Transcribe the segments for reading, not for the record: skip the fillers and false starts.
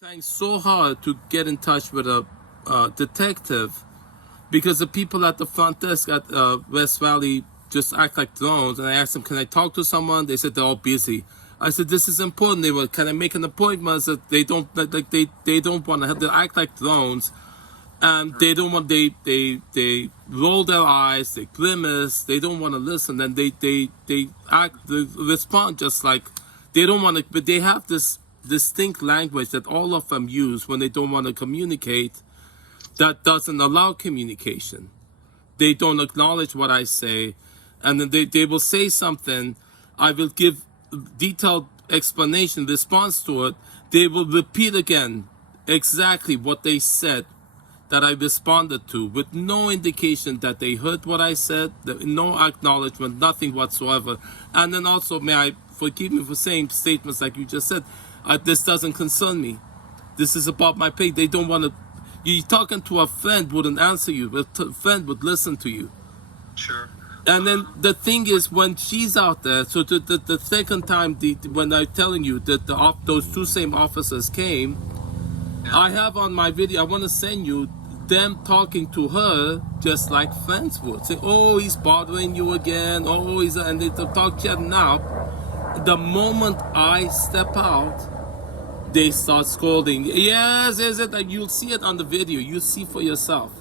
trying so hard to get in touch with a detective because the people at the front desk at West Valley just act like drones. And I asked them, can I talk to someone? They said they're all busy. I said, this is important. They were, can I make an appointment? I said, they don't want to have, they act like drones. And they don't want, they roll their eyes, they grimace, they don't want to listen. And they respond just like, they don't want to, but they have this distinct language that all of them use when they don't want to communicate that doesn't allow communication. They don't acknowledge what I say, and then they will say something, I will give detailed explanation, response to it, they will repeat again exactly what they said that I responded to with no indication that they heard what I said, no acknowledgement, nothing whatsoever. And then also, may I forgive me for saying statements like you just said, this doesn't concern me. This is about my pay. They don't want to, you're talking to a friend wouldn't answer you, but a friend would listen to you. Sure. And then the thing is, when she's out there, so the second time, when I'm telling you that those two same officers came, Yeah. I have on my video, I want to send you them talking to her just like friends would. Say, oh, he's bothering you again. Oh, and they talk chatting up. The moment I step out, they start scolding. Yes, is it? You'll see it on the video. You see for yourself.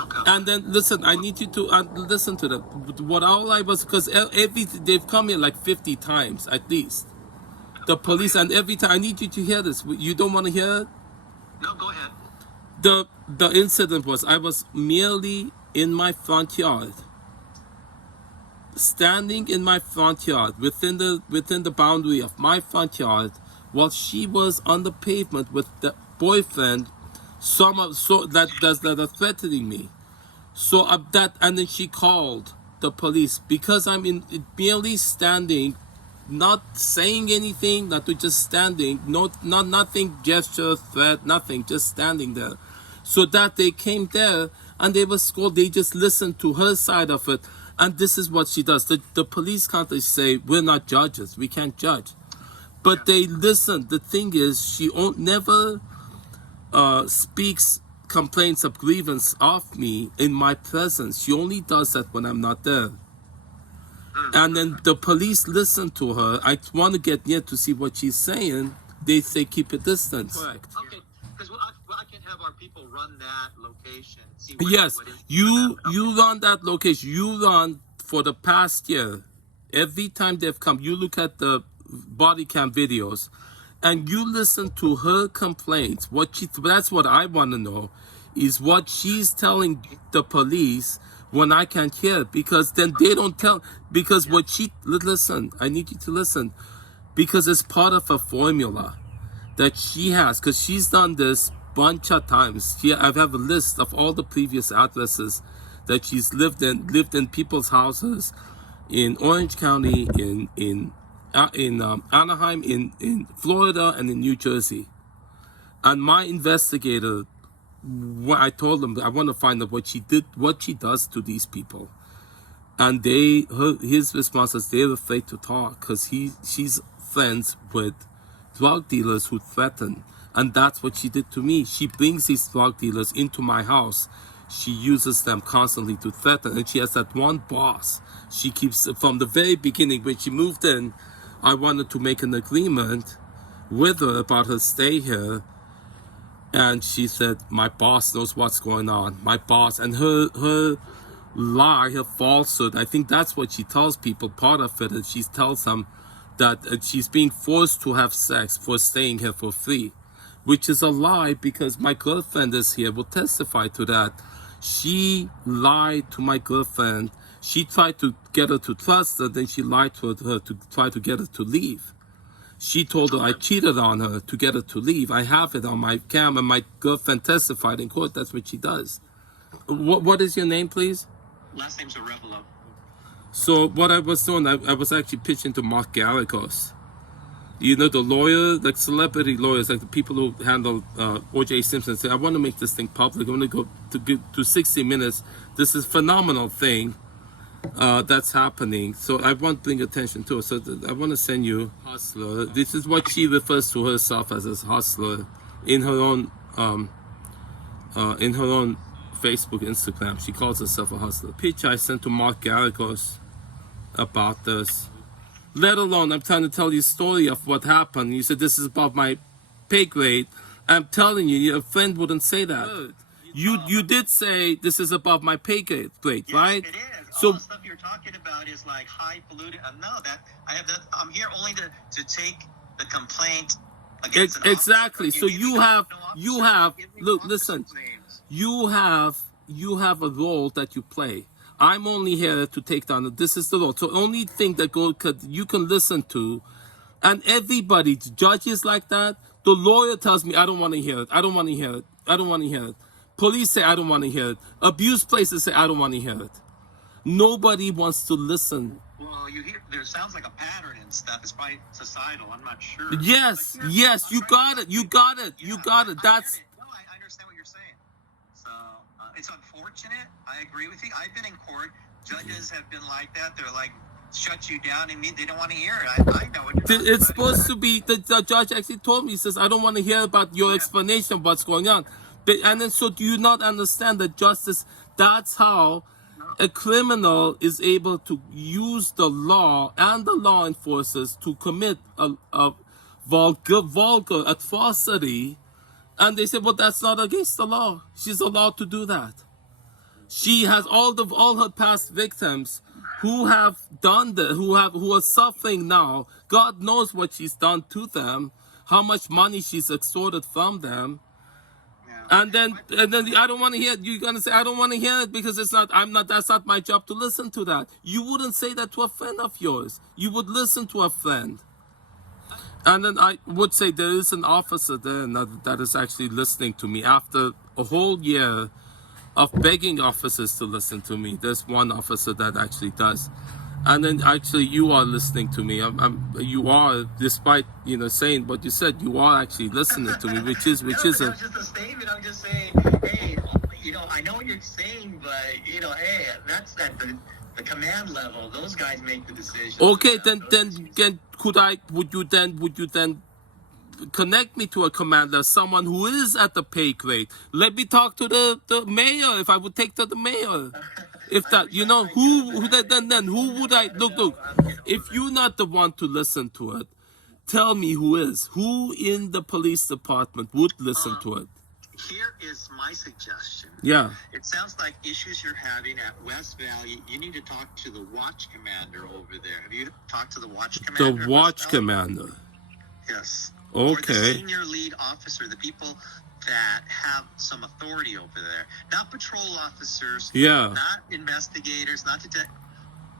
Okay. And then listen, I need you to listen to them. What all I was, because they've come here like 50 times at least. The police, and every time I need you to hear this. You don't want to hear it? No, go ahead. The incident was, I was merely in my front yard, standing in my front yard within the boundary of my front yard, while she was on the pavement with the boyfriend, that are threatening me. So and then she called the police because I'm merely standing, not saying anything, not just standing, nothing, gesture, threat, nothing, just standing there. So that they came there and they were scolded. They just listened to her side of it, and this is what she does. The police can't say we're not judges, we can't judge, but they listen. The thing is, she never speaks complaints of grievance of me in my presence. She only does that when I'm not there. And then the police listen to her. I want to get near to see what she's saying. They say keep a distance. Correct. Okay, because I can have our people run that location. See Yes, you run that location. You run for the past year. Every time they've come, you look at the body cam videos, and you listen to her complaints. That's what I want to know, is what she's telling the police when I can't hear, because then they don't tell, because listen, I need you to listen, because it's part of a formula that she has, because she's done this bunch of times. I have a list of all the previous addresses that she's lived in people's houses in Orange County, in Anaheim, in Florida, and in New Jersey. And my investigator, I told him I want to find out what she does to these people. And his response is they're afraid to talk because she's friends with drug dealers who threaten. And that's what she did to me. She brings these drug dealers into my house. She uses them constantly to threaten. And she has that one boss. She keeps, from the very beginning, when she moved in, I wanted to make an agreement with her about her stay here. And she said, my boss knows what's going on. My boss, and her lie, her falsehood, I think that's what she tells people. Part of it is she tells them that she's being forced to have sex for staying here for free, which is a lie, because my girlfriend is here, will testify to that. She lied to my girlfriend. She tried to get her to trust her, then she lied to her to try to get her to leave. She told her I cheated on her to get her to leave. I have it on my camera. My girlfriend testified in court. That's what she does. What is your name, please? Last name's Arevalo. So what I was doing, I was actually pitching to Mark Garagos. You know, the lawyer, like celebrity lawyers, like the people who handle O.J. Simpson, say, I want to make this thing public. I want to go to 60 minutes. This is a phenomenal thing that's happening. So I want to bring attention to it. So I want to send you Hustler. This is what she refers to herself as hustler. in her own Facebook, Instagram. She calls herself a hustler. Picture I sent to Mark Garagos about this. Let alone, I'm trying to tell you a story of what happened. You said this is above my pay grade. I'm telling you, your friend wouldn't say that. You did say this is above my pay grade, Yes, right? it is. So All the stuff you're talking about is like high polluted. No, that I have that. I'm here only to take the complaint against an exactly. officer. So Give me you no have officer. Give me look, officer's listen. names. You have a role that you play. I'm only here to take down. This is the role. So only thing that you can listen to, and everybody, judges like that. The lawyer tells me I don't want to hear it. I don't want to hear it. I don't want to hear it. Police say I don't want to hear it. Abuse places say I don't want to hear it. Nobody wants to listen. Well, you hear there sounds like a pattern and stuff. It's probably societal. I'm not sure. Yes, But yes, I'm you trying got to- it. You got it. You Yeah, got it. I That's get it. No, I understand what you're saying. So it's unfortunate. I agree with you. I've been in court. Judges have been like that. They're like, shut you down and they don't want to hear it. I know what you're talking it's about. supposed to be. The judge actually told me. He says, "I don't want to hear about your explanation of what's going on." And then, so do you not understand that justice? That's how a criminal is able to use the law and the law enforcers to commit a vulgar atrocity. And they say, "Well, that's not against the law. She's allowed to do that." She has all her past victims who have done that, who are suffering now. God knows what she's done to them, how much money she's extorted from them. And then I don't want to hear it. You're gonna say I don't want to hear it because that's not my job to listen to that. You wouldn't say that to a friend of yours. You would listen to a friend. And then I would say there is an officer there that is actually listening to me after a whole year of begging officers to listen to me. There's one officer that actually does. And then actually you are listening to me. You are, despite saying what you said, you are actually listening to me, which is That was just a statement. I'm just saying, hey, I know what you're saying, but hey, that's at the command level. Those guys make the decisions. okay. Then would you then connect me to a commander, someone who is at the pay grade? Let me talk to the mayor. If I would take to the mayor, if that then who would I look? If you're not the one to listen to it, tell me who in the police department would listen to it. Here is my suggestion. Yeah. It sounds like issues you're having at West Valley. You need to talk to the watch commander over there. Have you talked to the watch commander? The at watch West Valley? commander. Yes. Or the Okay. senior lead officer, the people that have some authority over there. Not patrol officers. Yeah. Not investigators, not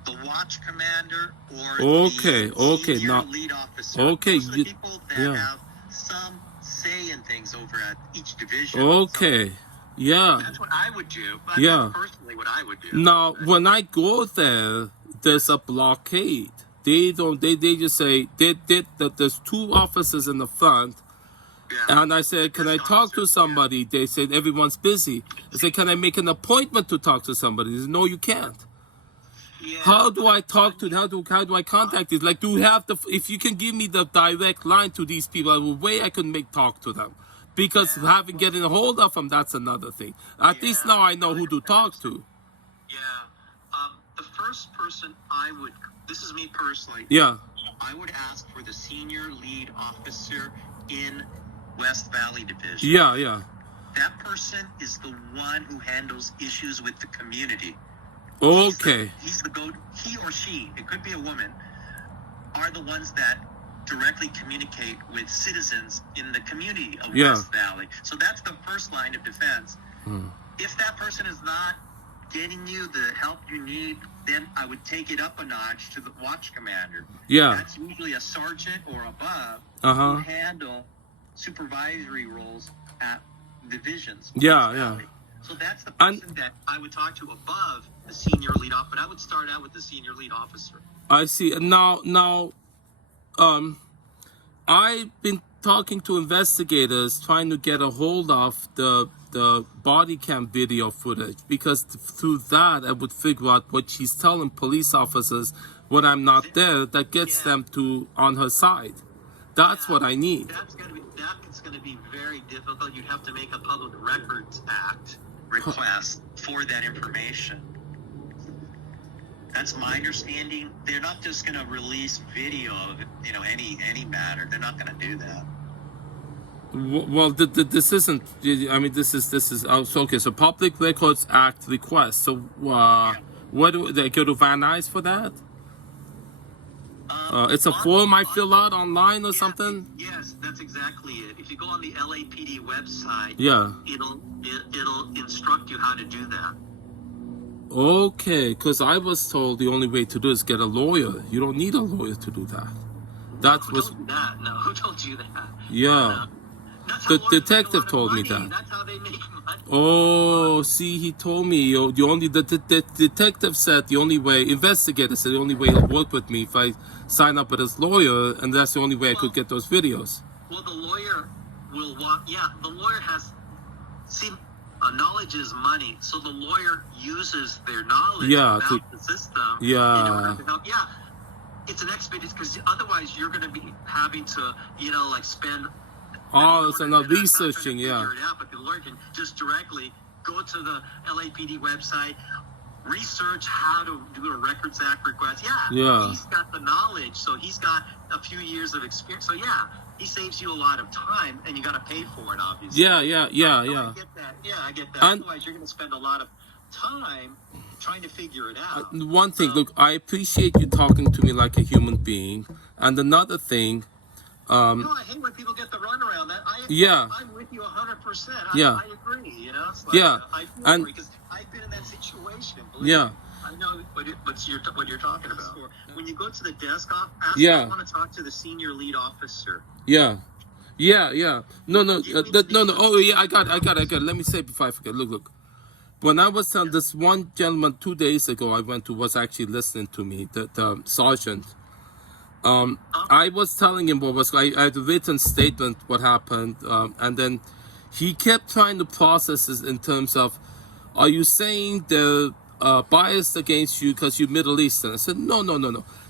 the watch commander or Okay, the okay, senior now- lead officer. okay, Those are the people that yeah. have some say in things over at each division. Okay. Yeah. That's what I would do. But Yeah. that's personally what I would do. Now, when I go there, there's a blockade. They just say that there's two officers in the front. Yeah. And I said, can I talk to somebody? They said, everyone's busy. I said, can I make an appointment to talk to somebody? They said, no, you can't. Yeah. How do I talk to, how do I contact these? Like, do you have if you can give me the direct line to these people, a way I can talk to them. Because getting a hold of them, that's another thing. At least now I know who to talk to. Yeah. The first person this is me personally. Yeah. I would ask for the senior lead officer in West Valley Division. Yeah. That person is the one who handles issues with the community. Okay. He or she, it could be a woman, are the ones that directly communicate with citizens in the community of West Valley. So that's the first line of defense. If that person is not getting you the help you need, then I would take it up a notch to the watch commander. Yeah. That's usually a sergeant or above Uh-huh. who handle supervisory roles at divisions. Yeah. So that's the person that I would talk to above the senior lead officer. But I would start out with the senior lead officer. I see. Now, I've been talking to investigators trying to get a hold of the body cam video footage, because through that I would figure out what she's telling police officers when I'm not there, that gets them to on her side. That's what I need. That's going going to be very difficult. You'd have to make a Public Records Act request for that information. That's my understanding. They're not just going to release video of, you know, any matter. They're not going to do that. Well, this isn't. I mean, this is. So, okay, so Public Records Act request. So, what do they go to Van Nuys for that? It's a form I fill out online or something. Yes, that's exactly it. If you go on the LAPD website, it'll instruct you how to do that. Okay, because I was told the only way to do it is get a lawyer. You don't need a lawyer to do that. Who told you that? No, who told you that? Yeah. The detective told me that. That's how they make money. Oh, see, he told me the detective said the only way, investigator said the only way he'll work with me if I sign up with his lawyer, and that's the only way I could get those videos. Well, the lawyer will walk. Yeah, the lawyer has. See, knowledge is money, so the lawyer uses their knowledge about the system in order to help. Yeah, it's an expedient because otherwise you're going to be having to, like spend. Oh, so now researching, But the lawyer can just directly go to the LAPD website, research how to do a Records Act request. Yeah. He's got the knowledge, so he's got a few years of experience. So he saves you a lot of time, and you got to pay for it, obviously. Yeah. I get that. Yeah, I get that. Otherwise, you're going to spend a lot of time trying to figure it out. One thing, look, I appreciate you talking to me like a human being, and another thing. I hate when people get the runaround. I'm with you 100%. I agree. It's like, I feel because I've been in that situation. I know what you're talking about. When you go to the desk, I want to talk to the senior lead officer. No. Oh, yeah, I got it. Let me say it before I forget. Look. When I was telling this one gentleman 2 days ago, I went to was actually listening to me, the sergeant. I was telling him what was. I had a written statement what happened, and then he kept trying to process this in terms of, are you saying they're biased against you because you're Middle Eastern? I said no,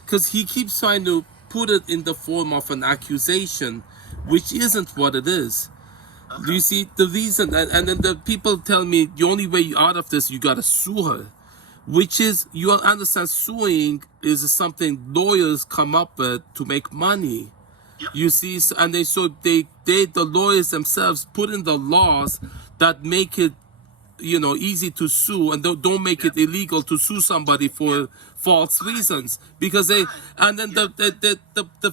because he keeps trying to put it in the form of an accusation, which isn't what it is. Do you see the reason? And then the people tell me the only way out of this, you gotta sue her. Which is, you understand, suing is something lawyers come up with to make money. Yep. You see, and the lawyers themselves put in the laws that make it, easy to sue, and don't make it illegal to sue somebody for false reasons. Because the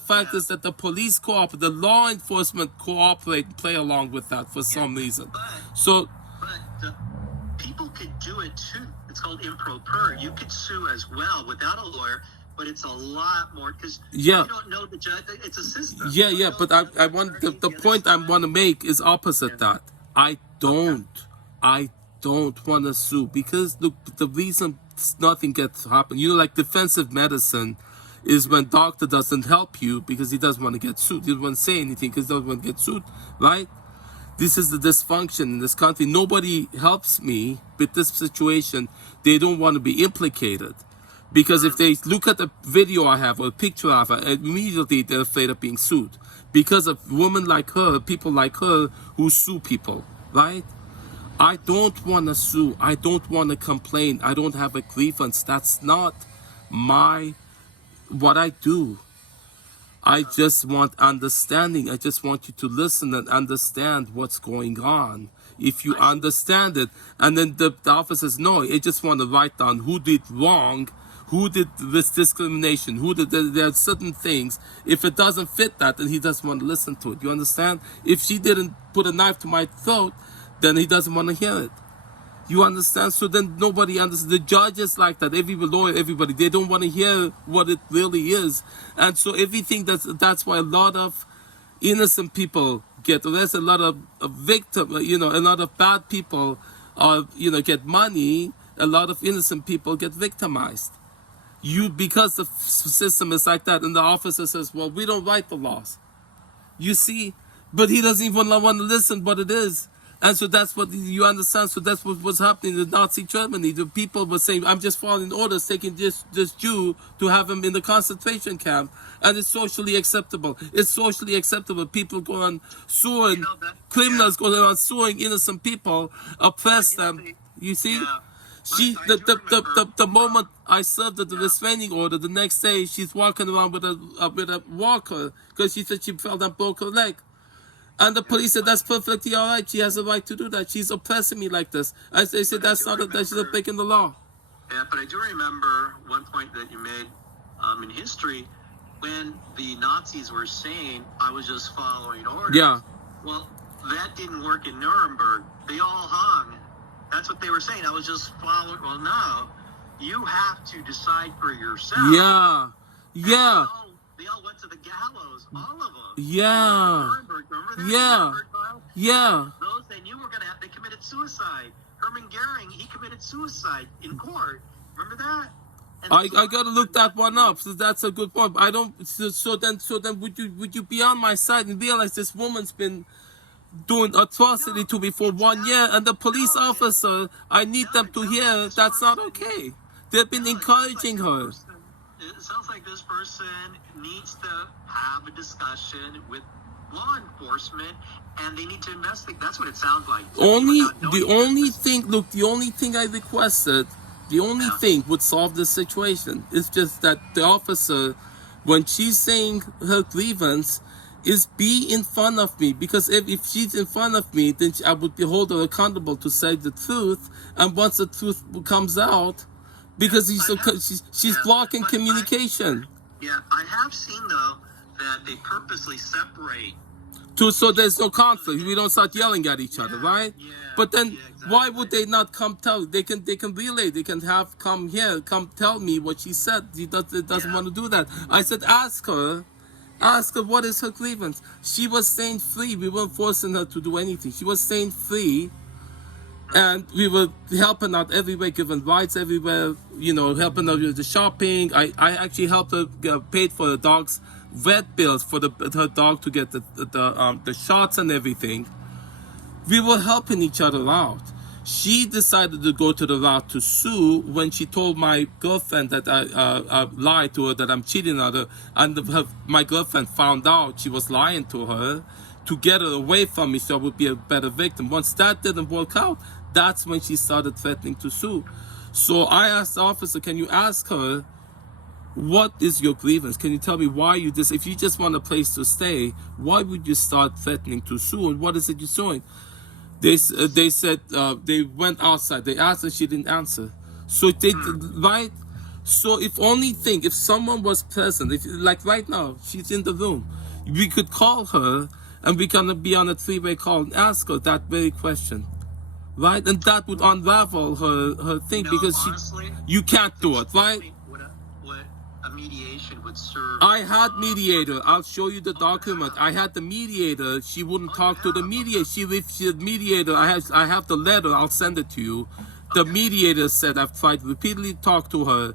fact is that the police cooperate, the law enforcement cooperate and play along with that for some reason. But people could do it too. It's called improper. You could sue as well without a lawyer, but it's a lot more because you don't know the judge. It's a system. But I want the point I want to make is opposite that. I don't want to sue because look, the reason nothing gets to happen. Like defensive medicine is when doctor doesn't help you because he doesn't want to get sued. He doesn't want to say anything because he doesn't want to get sued, right? This is the dysfunction in this country. Nobody helps me with this situation. They don't want to be implicated. Because if they look at the video I have or a picture I have, immediately they're afraid of being sued. Because of women like her, people like her who sue people, right? I don't want to sue. I don't want to complain. I don't have a grievance. That's not what I do. I just want understanding. I just want you to listen and understand what's going on. If you understand it, and then the officers know, I just want to write down who did wrong, who did this discrimination, there are certain things. If it doesn't fit that, then he doesn't want to listen to it. You understand? If she didn't put a knife to my throat, then he doesn't want to hear it. You understand? So then nobody understands. The judges like that. Every lawyer, everybody, they don't want to hear what it really is. And so everything that's why a lot of innocent people get arrested, a lot of victims, a lot of bad people get money, a lot of innocent people get victimized. Because the system is like that, and the officer says, well, we don't write the laws. You see? But he doesn't even want to listen what it is. And so that's what you understand. So that's what was happening in Nazi Germany. The people were saying, I'm just following orders, taking this Jew to have him in the concentration camp. And it's socially acceptable. It's socially acceptable. People go on suing, criminals go on suing innocent people, oppress them. You see? Yeah. The moment I served the restraining order, the next day she's walking around with a walker because she said she fell and broke her leg. And the police said that's perfectly all right. She has a right to do that. She's oppressing me like this. As they said, that's not that she's breaking the law. Yeah, but I do remember one point that you made in history when the Nazis were saying, I was just following orders. Yeah. Well, that didn't work in Nuremberg. They all hung. That's what they were saying. I was just following. Well, no. You have to decide for yourself. Yeah. Yeah. They all went to the gallows, all of them. Yeah. Nuremberg, remember that? Yeah. Nuremberg trial? Yeah. Those they knew were going to have, they committed suicide. Hermann Goering, he committed suicide in court. Remember that? And I gotta look that one up. So that's a good point. I don't. So then would you be on my side and realize this woman's been doing atrocity to me for 1 year, and the police officer, I need them to hear that's not okay. They've been encouraging her. It sounds like this person needs to have a discussion with law enforcement, and they need to investigate. That's what it sounds like. The only thing I requested, the only thing would solve this situation is just that the officer, when she's saying her grievance, is be in front of me, because if she's in front of me, then I would be hold her accountable to say the truth, and once the truth comes out, because she's blocking communication. I have seen though that they purposely separate. So there's no conflict. We don't start yelling at each other, right? Yeah, but then exactly. Why would they not come tell? They can relay. They can come tell me what she said. He doesn't want to do that. I said, ask her what is her grievance. She was staying free. We weren't forcing her to do anything. She was staying free. And we were helping out everywhere, giving rides everywhere, helping her with the shopping. I actually helped her paid for the dog's vet bills for her dog to get the shots and everything. We were helping each other out. She decided to go to the route to sue when she told my girlfriend that I lied to her, that I'm cheating on her, and my girlfriend found out she was lying to her to get her away from me so I would be a better victim. Once that didn't work out, that's when she started threatening to sue. So I asked the officer, can you ask her, what is your grievance? Can you tell me why you this? If you just want a place to stay, why would you start threatening to sue? And what is it you're suing? They said they went outside. They asked her, she didn't answer. So they right. So if someone was present, like right now, she's in the room, we could call her and we're gonna be on a three-way call and ask her that very question. Right, and that would unravel her thing, because honestly, you can't do it, right? What a mediation would serve. I had mediator. I'll show you the document. I had the mediator. She wouldn't talk to the mediator. She mediator. I have the letter. I'll send it to you. The mediator said I've tried to repeatedly talk to her,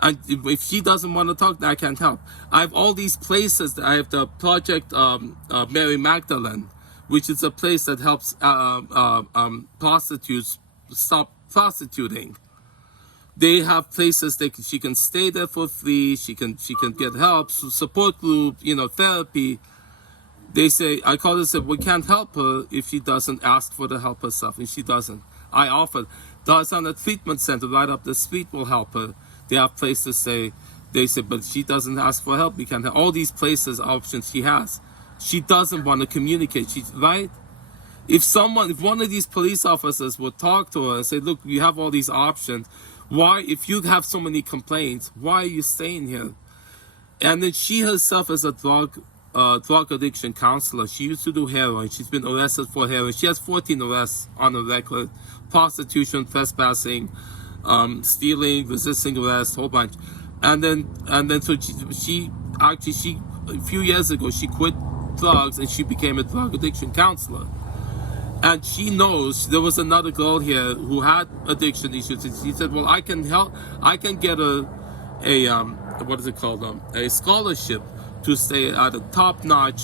and if she doesn't want to talk, then I can't help. I have all these places. I have the project Mary Magdalene, which is a place that helps prostitutes stop prostituting. They have places she can stay there for free. She can get help, support group, therapy. They say, I called and said, we can't help her if she doesn't ask for the help herself, and she doesn't. I offered. There's on a treatment center right up the street will help her. They have places to stay. They said, but she doesn't ask for help. We can't help. All these places, options she has. She doesn't want to communicate. She's right. If one of these police officers would talk to her and say, look, you have all these options. Why, if you have so many complaints, why are you staying here? And then she herself is a drug addiction counselor. She used to do heroin. She's been arrested for heroin. She has 14 arrests on her record. Prostitution, trespassing, stealing, resisting arrest, whole bunch. And then so she a few years ago, she quit drugs and she became a drug addiction counselor. And she knows there was another girl here who had addiction issues. And she said, well, I can get a scholarship to stay at a top-notch,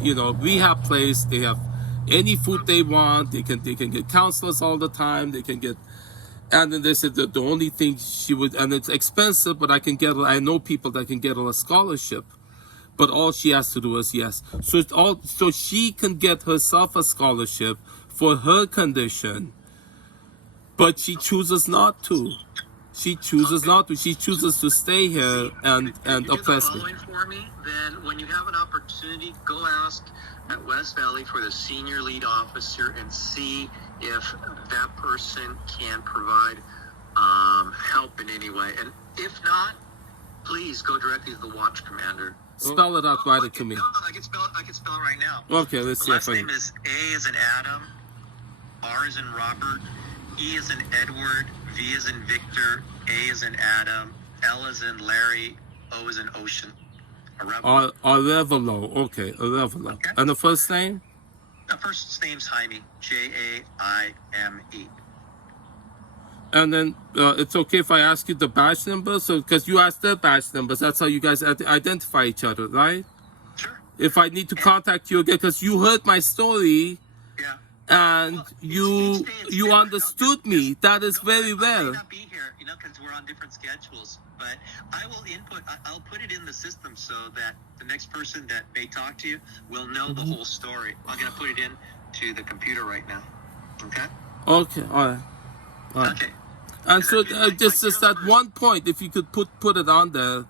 rehab place. They have any food they want. They can get counselors all the time. They can get, and then they said that the only thing she would, and it's expensive, but I know people that can get her a scholarship. But all she has to do is yes. So she can get herself a scholarship for her condition, but she chooses not to. She chooses not to. She chooses to stay here and oppress me. For me, then when you have an opportunity, go ask at West Valley for the senior lead officer and see if that person can provide help in any way. And if not, please go directly to the watch commander. Spell it out right to me. No, I can spell it right now. Okay, let's see. Last name is A as in Adam, R as in Robert, E as in Edward, V as in Victor, A as in Adam, L as in Larry, O as in Ocean. Arevalo. Okay, Arevalo. Okay. And the first name? The first name's Jaime, Jaime. And then it's okay if I ask you the badge number? So, because you asked their badge numbers, that's how you guys identify each other, right? Sure. If I need to contact you again, because you heard my story, yeah, and you understood me. That is very rare. I may not be here, because we're on different schedules. But I will I'll put it in the system so that the next person that may talk to you will know the whole story. I'm going to put it in to the computer right now. Okay? Okay, all right. Okay. And so just at one point, if you could put it on there,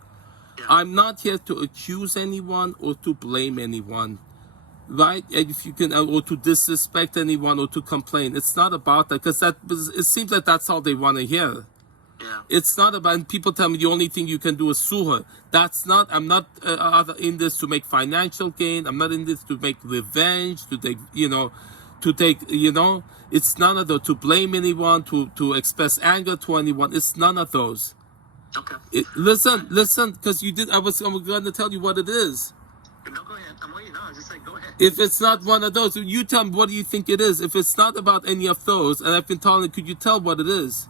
yeah. I'm not here to accuse anyone or to blame anyone, right? And if you can, or to disrespect anyone or to complain, it's not about that, because it seems like that's all they want to hear. Yeah. It's not about, and people tell me the only thing you can do is sue her. That's not, I'm not in this to make financial gain. I'm not in this to make revenge, to take, it's none of those, to blame anyone, to express anger to anyone. It's none of those. Okay. Listen, because I'm going to tell you what it is. No, go ahead. I'm waiting. No, I was just saying, go ahead. If it's not one of those, you tell me, what do you think it is? If it's not about any of those, and I've been telling you, could you tell what it is?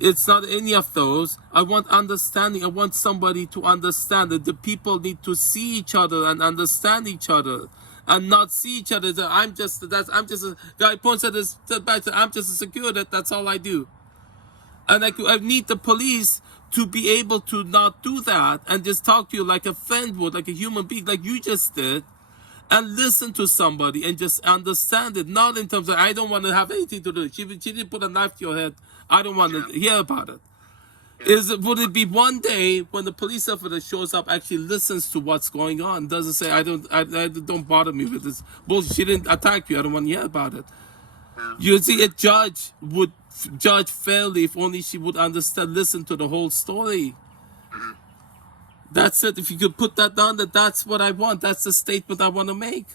It's not any of those. I want understanding. I want somebody to understand that the people need to see each other and understand each other, and not see each other. I'm just a guy points at this back. I'm just a security. That's all I do. And I need the police to be able to not do that and just talk to you like a friend would, like a human being, like you just did, and listen to somebody and just understand it. Not in terms of, I don't want to have anything to do. She didn't put a knife to your head. I don't want to hear about it. Yeah. Would it be one day when the police officer shows up, actually listens to what's going on, doesn't say, I don't bother me with this bullshit. She didn't attack you. I don't want to hear about it. Yeah. You see, a judge would judge fairly if only she would understand, listen to the whole story. Mm-hmm. That's it. If you could put that down, that's what I want. That's the statement I want to make.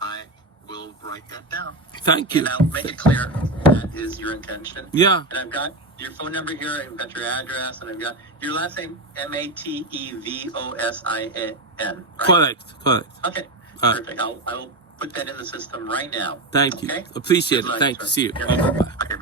I will write that down. Thank you. And I'll make it clear that is your intention. Yeah. And I've got your phone number here, I've got your address, and I've got your last name, Matevosin, right? Correct. Okay, perfect. I'll put that in the system right now. Thank you. Appreciate it. Thank you. See you. Okay, bye.